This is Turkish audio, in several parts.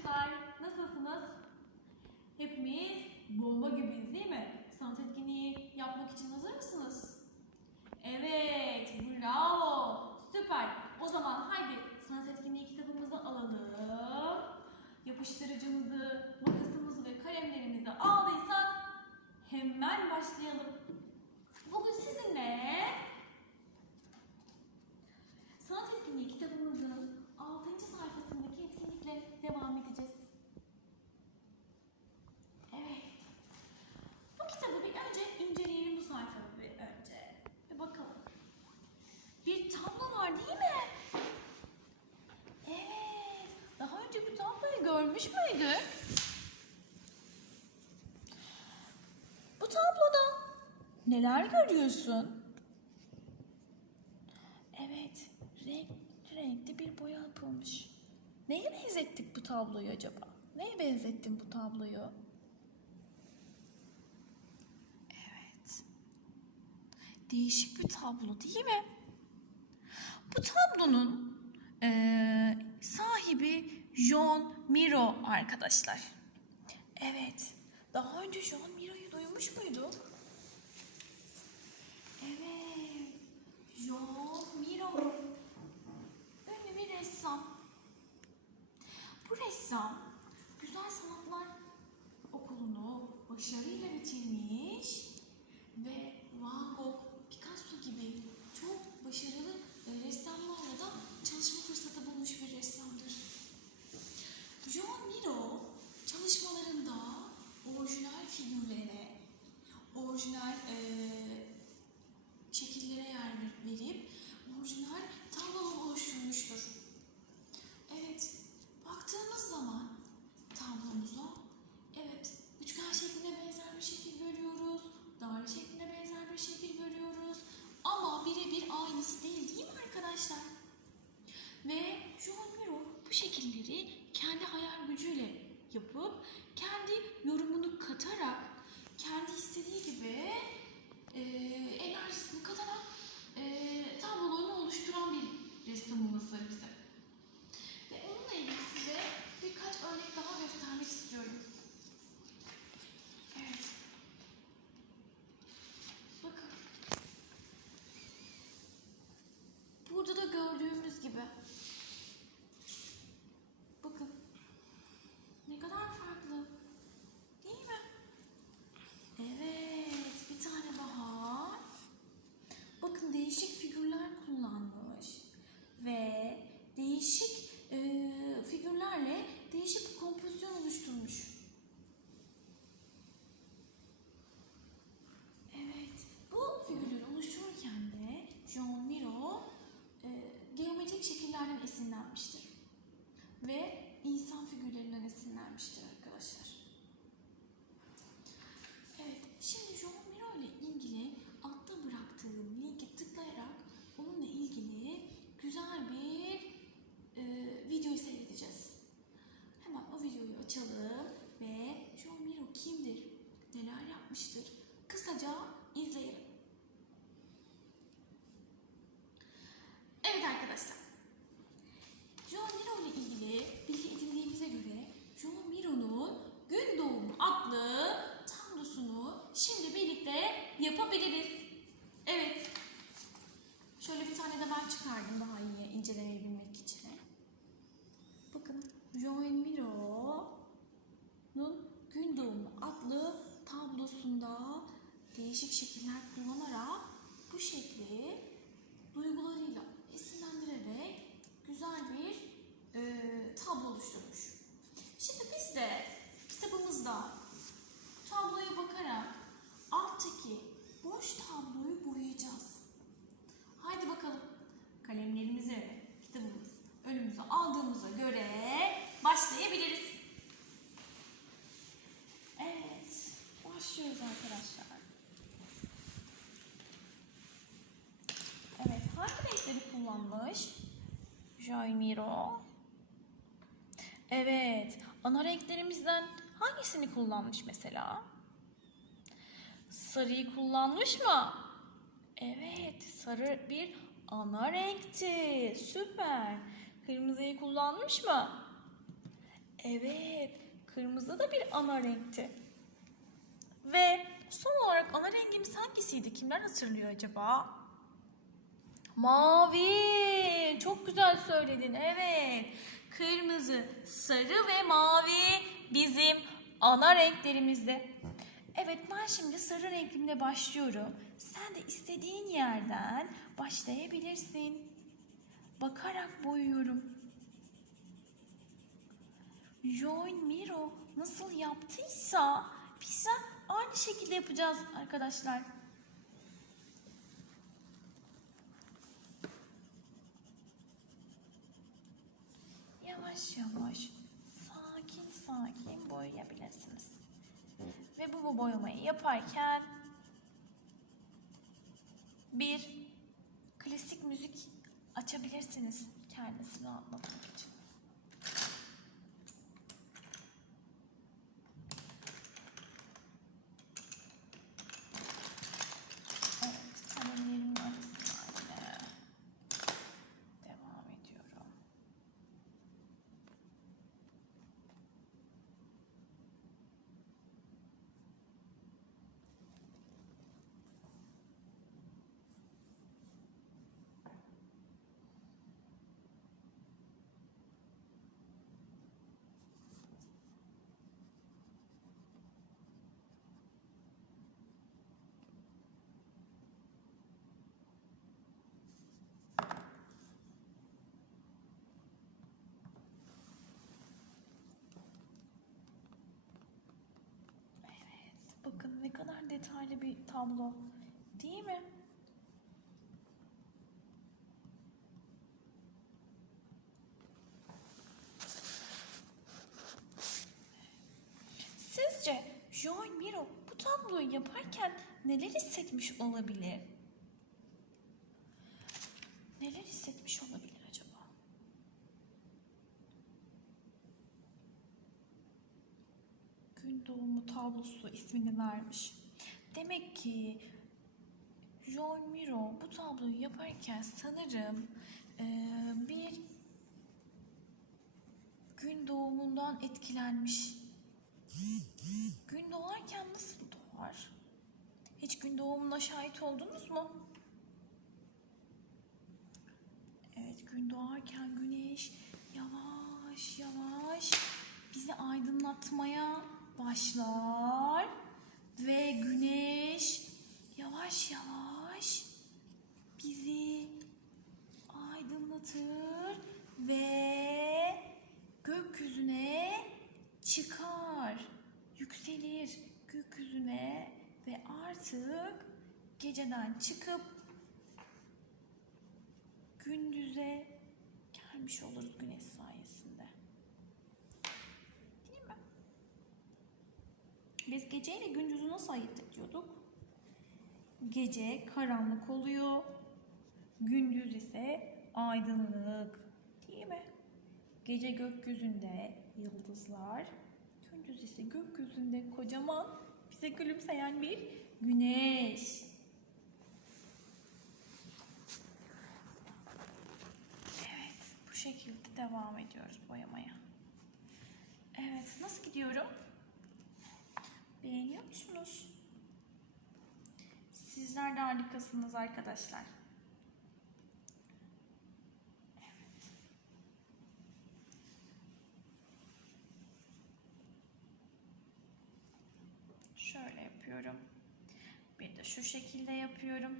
çocuklar. Nasılsınız? Hepimiz bomba gibiyiz değil mi? Sanat etkinliği yapmak için hazır mısınız? Evet, bravo. Süper. O zaman haydi sanat etkinliği kitabımızı alalım. Yapıştırıcımızı, makasımızı ve kalemlerimizi aldıysak hemen başlayalım. Bugün sizinle sanat etkinliği kitabımızın 6. etkinlikle devam edeceğiz. Evet. Bu kitabı bir önce inceleyelim bu sayfayı bir önce. Bir bakalım. Bir tablo var değil mi? Evet. Daha önce bu tabloyu görmüş müydük? Bu tabloda neler görüyorsun? Evet, renk, renkli bir boya yapılmış. Neye benzettik bu tabloyu acaba? Neye benzettin bu tabloyu? Evet. Değişik bir tablo değil mi? Bu tablonun eee, sahibi John Miro arkadaşlar. Evet. Daha önce John Miro'yu duymuş muyduk? Evet. John Miro. Ünlü bir ressam. Bu ressam Güzel Sanatlar Okulu'nu başarıyla bitirmiş ve Van Gogh, Picasso gibi çok başarılı e, ressamlarla da çalışma fırsatı bulmuş bir ressamdır. John Miro çalışmalarında orijinal figürlere, orijinal e, şekillere yer verip orijinal tablolar oluşturmuştur. Evet, baktığımız zaman tablomuza evet üçgen şeklinde benzer bir şekil görüyoruz, daire şeklinde benzer bir şekil görüyoruz ama birebir aynısı değil değil mi arkadaşlar? Ve John Miro bu şekilleri kendi hayal gücüyle yapıp kendi yorumunu katarak kendi istediği gibi e, enerjisini katarak e, tablolarını oluşturan bir ressamımız var bize. Ve onunla ilgili size birkaç örnek daha göstermek istiyorum. Evet. Bakın. Burada da gördüğümüz gibi. Jaimiro. Evet, ana renklerimizden hangisini kullanmış mesela? Sarıyı kullanmış mı? Evet, sarı bir ana renkti. Süper. Kırmızıyı kullanmış mı? Evet, kırmızı da bir ana renkti. Ve son olarak ana rengimiz hangisiydi? Kimler hatırlıyor acaba? Mavi. Çok güzel söyledin. Evet. Kırmızı, sarı ve mavi bizim ana renklerimizdi. Evet ben şimdi sarı renklimle başlıyorum. Sen de istediğin yerden başlayabilirsin. Bakarak boyuyorum. Join Miro nasıl yaptıysa biz de aynı şekilde yapacağız arkadaşlar. Yavaş yavaş, sakin sakin boyayabilirsiniz. Ve bu, boyamayı yaparken bir klasik müzik açabilirsiniz kendisini anlatmak için. Evet, kalemlerimin arasına yine devam ediyorum. Evet, bakın ne kadar detaylı bir tablo. Değil mi? Sizce Joy Miro bu tabloyu yaparken neler hissetmiş olabilir? Neler hissetmiş olabilir acaba? Gün doğumu tablosu ismini vermiş. Demek ki Joy Miro bu tabloyu yaparken sanırım eee, bir gün doğumundan etkilenmiş. Gün doğarken nasıl doğar? Hiç gün doğumuna şahit oldunuz mu? Evet, gün doğarken güneş yavaş yavaş bizi aydınlatmaya başlar ve güneş yavaş yavaş bizi aydınlatır ve gökyüzüne çıkar, yükselir gökyüzüne ve artık geceden çıkıp gündüze gelmiş oluruz güneş sayesinde. Değil mi? Biz geceyle gündüzü nasıl ayırt ediyorduk? Gece karanlık oluyor, gündüz ise aydınlık. Değil mi? Gece gökyüzünde yıldızlar, gündüz ise gökyüzünde kocaman bize gülümseyen bir güneş. Evet, bu şekilde devam ediyoruz boyamaya. Evet, nasıl gidiyorum? Beğeniyor musunuz? Sizler de harikasınız arkadaşlar. Şöyle yapıyorum. Bir de şu şekilde yapıyorum.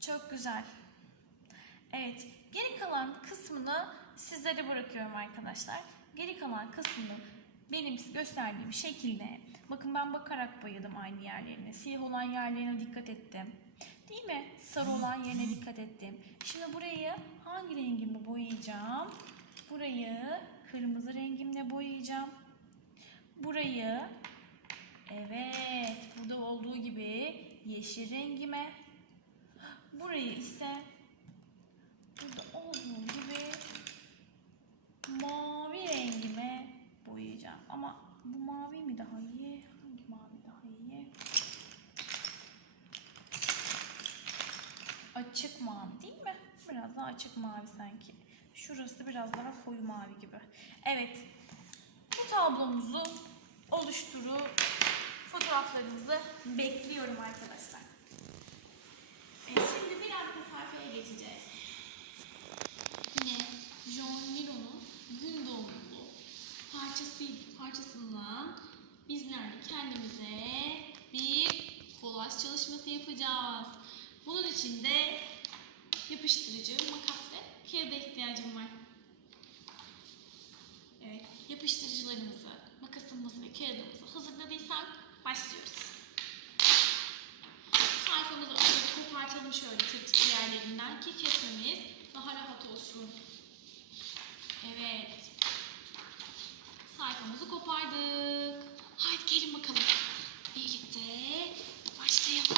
Çok güzel. Evet, geri kalan kısmını sizlere bırakıyorum arkadaşlar. Geri kalan kısmını benim gösterdiğim şekilde, bakın ben bakarak boyadım aynı yerlerine. Siyah olan yerlerine dikkat ettim. Değil mi? Sarı olan yerine dikkat ettim. Şimdi burayı hangi rengimle boyayacağım? Burayı kırmızı rengimle boyayacağım. Burayı evet burada olduğu gibi yeşil rengime. Burayı ise burada olduğu gibi mavi rengime boyayacağım. Ama bu mavi mi daha iyi? Hangi mavi daha iyi? Açık mavi değil mi? Biraz daha açık mavi sanki. Şurası biraz daha koyu mavi gibi. Evet. Bu tablomuzu oluşturup fotoğraflarımızı bekliyorum arkadaşlar. Evet, şimdi bir arka sayfaya geçeceğiz. Yine John Miro'nun gün doğumlu parçası, parçasından bizler de kendimize bir kolaj çalışması yapacağız. Bunun için de yapıştırıcı, makas ve kağıda ihtiyacım var. Evet, yapıştırıcılarımızı, makasımızı ve kağıdımızı hazırladıysak başlıyoruz. Sayfamızı önce kopartalım şöyle tırtıklı yerlerinden ki kesmemiz daha rahat olsun. Evet. Sayfamızı kopardık. Haydi gelin bakalım. Birlikte başlayalım.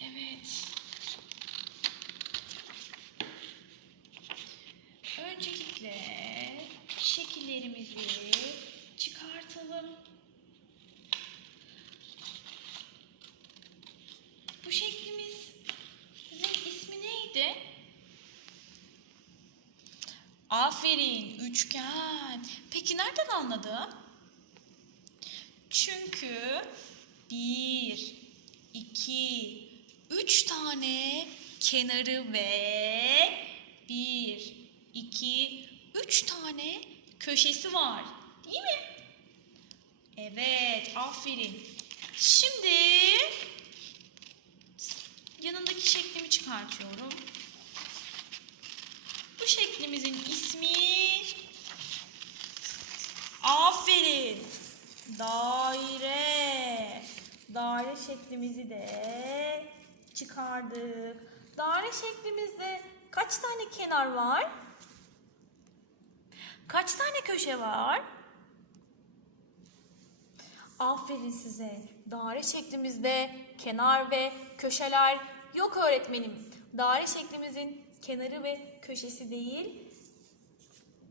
Evet. Öncelikle şekillerimizi çıkartalım. Bu şeklimizin ismi neydi? Aferin, üçgen. Peki nereden anladın? Çünkü bir, iki, üç tane kenarı ve bir, iki, üç tane köşesi var. Değil mi? Evet, aferin. Şimdi yanındaki şeklimi çıkartıyorum. Bu şeklimizin ismi Aferin. Daire. Daire şeklimizi de çıkardık. Daire şeklimizde kaç tane kenar var? Kaç tane köşe var? Aferin size. Daire şeklimizde kenar ve köşeler yok öğretmenim. Daire şeklimizin kenarı ve köşesi değil.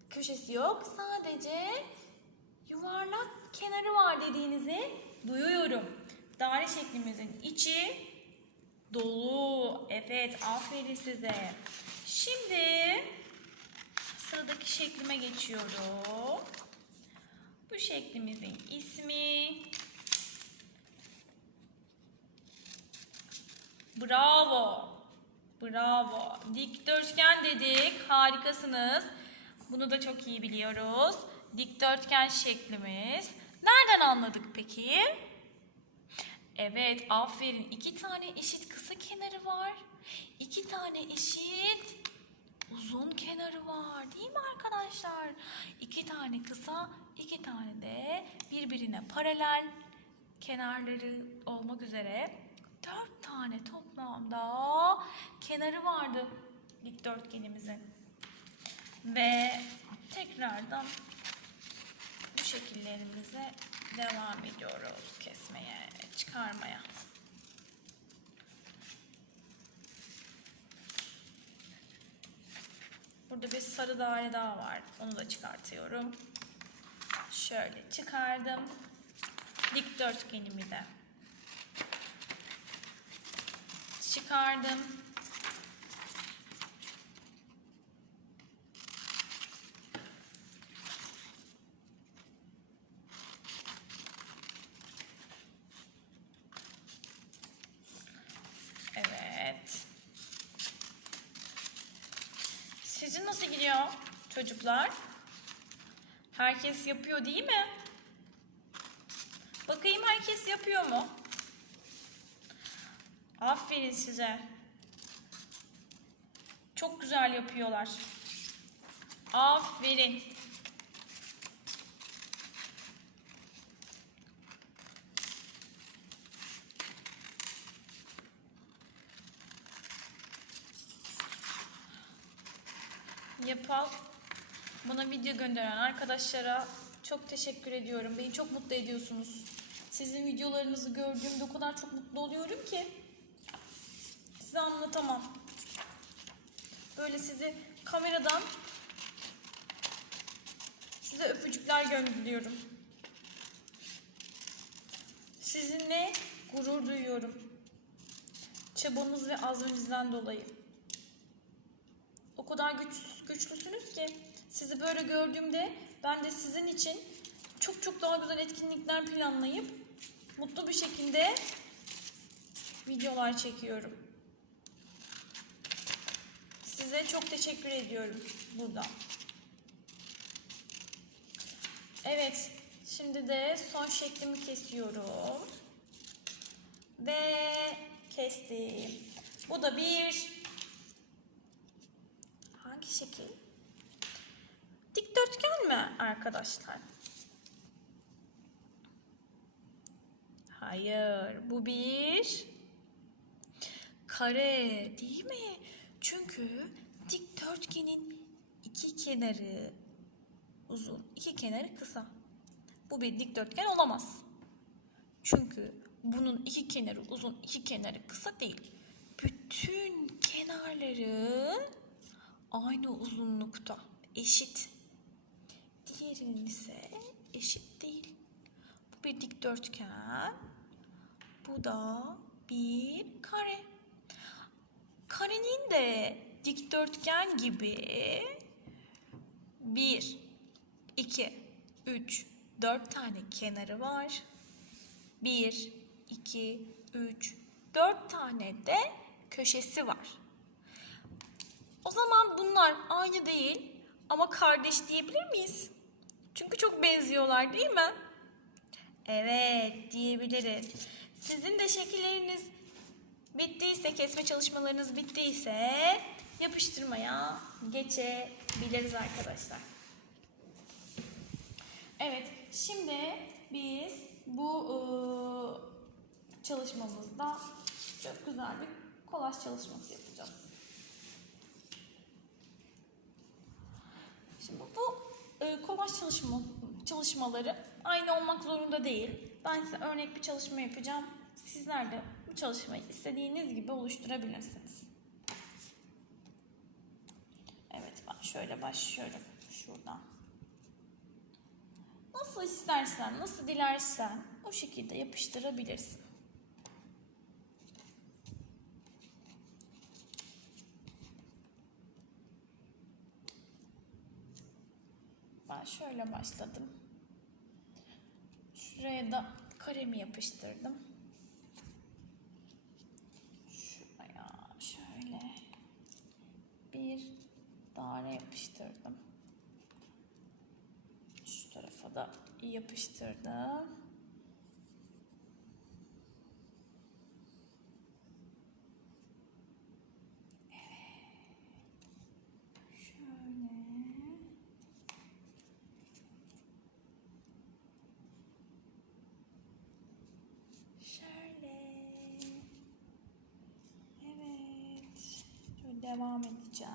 Köşesi yok. Sadece yuvarlak kenarı var dediğinizi duyuyorum. Daire şeklimizin içi dolu. Evet, aferin size. Şimdi sıradaki şeklime geçiyorum. Bu şeklimizin ismi Bravo. Bravo. Dikdörtgen dedik. Harikasınız. Bunu da çok iyi biliyoruz. Dikdörtgen şeklimiz. Nereden anladık peki? Evet, aferin. İki tane eşit kısa kenarı var. İki tane eşit uzun kenarı var. Değil mi arkadaşlar? İki tane kısa, iki tane de birbirine paralel kenarları olmak üzere dört tane toplamda kenarı vardı dikdörtgenimizin. Ve tekrardan şekillerimize devam ediyoruz kesmeye, çıkarmaya. Burada bir sarı daire daha var. Onu da çıkartıyorum. Şöyle çıkardım. Dikdörtgenimi de çıkardım. Evet. Sizin nasıl gidiyor çocuklar? Herkes yapıyor değil mi? Bakayım herkes yapıyor mu? Aferin size. Çok güzel yapıyorlar. Aferin. Yapal bana video gönderen arkadaşlara çok teşekkür ediyorum. Beni çok mutlu ediyorsunuz. Sizin videolarınızı gördüğümde o kadar çok mutlu oluyorum ki size anlatamam. Böyle sizi kameradan size öpücükler gönderiyorum. Sizinle gurur duyuyorum. Çabanız ve azminizden dolayı. O kadar güç, güçlüsünüz ki sizi böyle gördüğümde ben de sizin için çok çok daha güzel etkinlikler planlayıp mutlu bir şekilde videolar çekiyorum. Size çok teşekkür ediyorum burada. Evet, şimdi de son şeklimi kesiyorum. Ve kestim. Bu da bir şekil? Dikdörtgen mi arkadaşlar? Hayır, bu bir kare değil mi? Çünkü dikdörtgenin iki kenarı uzun, iki kenarı kısa. Bu bir dikdörtgen olamaz. Çünkü bunun iki kenarı uzun, iki kenarı kısa değil. Bütün kenarları aynı uzunlukta, eşit. Diğerinin ise eşit değil. Bu bir dikdörtgen. Bu da bir kare. Karenin de dikdörtgen gibi 1, 2, 3, 4 tane kenarı var. 1, 2, 3, 4 tane de köşesi var. O zaman bunlar aynı değil ama kardeş diyebilir miyiz? Çünkü çok benziyorlar değil mi? Evet diyebiliriz. Sizin de şekilleriniz bittiyse, kesme çalışmalarınız bittiyse yapıştırmaya geçebiliriz arkadaşlar. Evet, şimdi biz bu ıı, çalışmamızda çok güzel bir kolaj çalışması yapacağız. Şimdi bu e, kolaj çalışma, çalışmaları aynı olmak zorunda değil. Ben size örnek bir çalışma yapacağım. Sizler de bu çalışmayı istediğiniz gibi oluşturabilirsiniz. Evet ben şöyle başlıyorum şuradan. Nasıl istersen, nasıl dilersen o şekilde yapıştırabilirsin. Şöyle başladım. Şuraya da karemi yapıştırdım. Şuraya şöyle bir daire yapıştırdım. Şu tarafa da yapıştırdım. Evet. Şöyle. Şöyle. Evet. Şöyle devam edeceğim.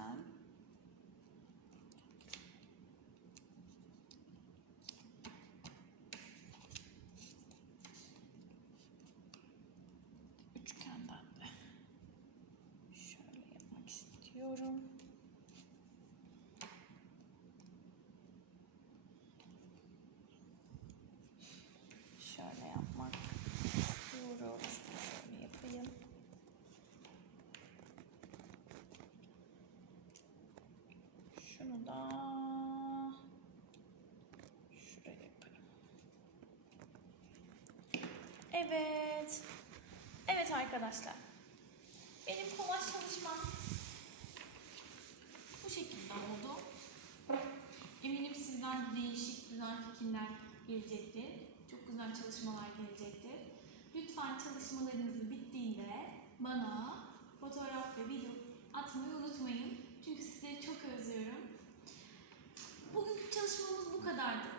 Üçgenden de şöyle yapmak istiyorum. Şöyle yapmak istiyorum. Şöyle yapayım. Şunu da şuraya yapayım. Evet. Evet arkadaşlar. Benim kolaj çalışmam bu şekilde oldu. Eminim sizden değişik güzel fikirler gelecektir. Çok güzel çalışmalar gelecektir. Lütfen çalışmalarınız bittiğinde bana fotoğraf ve video atmayı unutmayın. Çünkü sizleri çok özlüyorum. Bugünkü çalışmamız bu kadardı.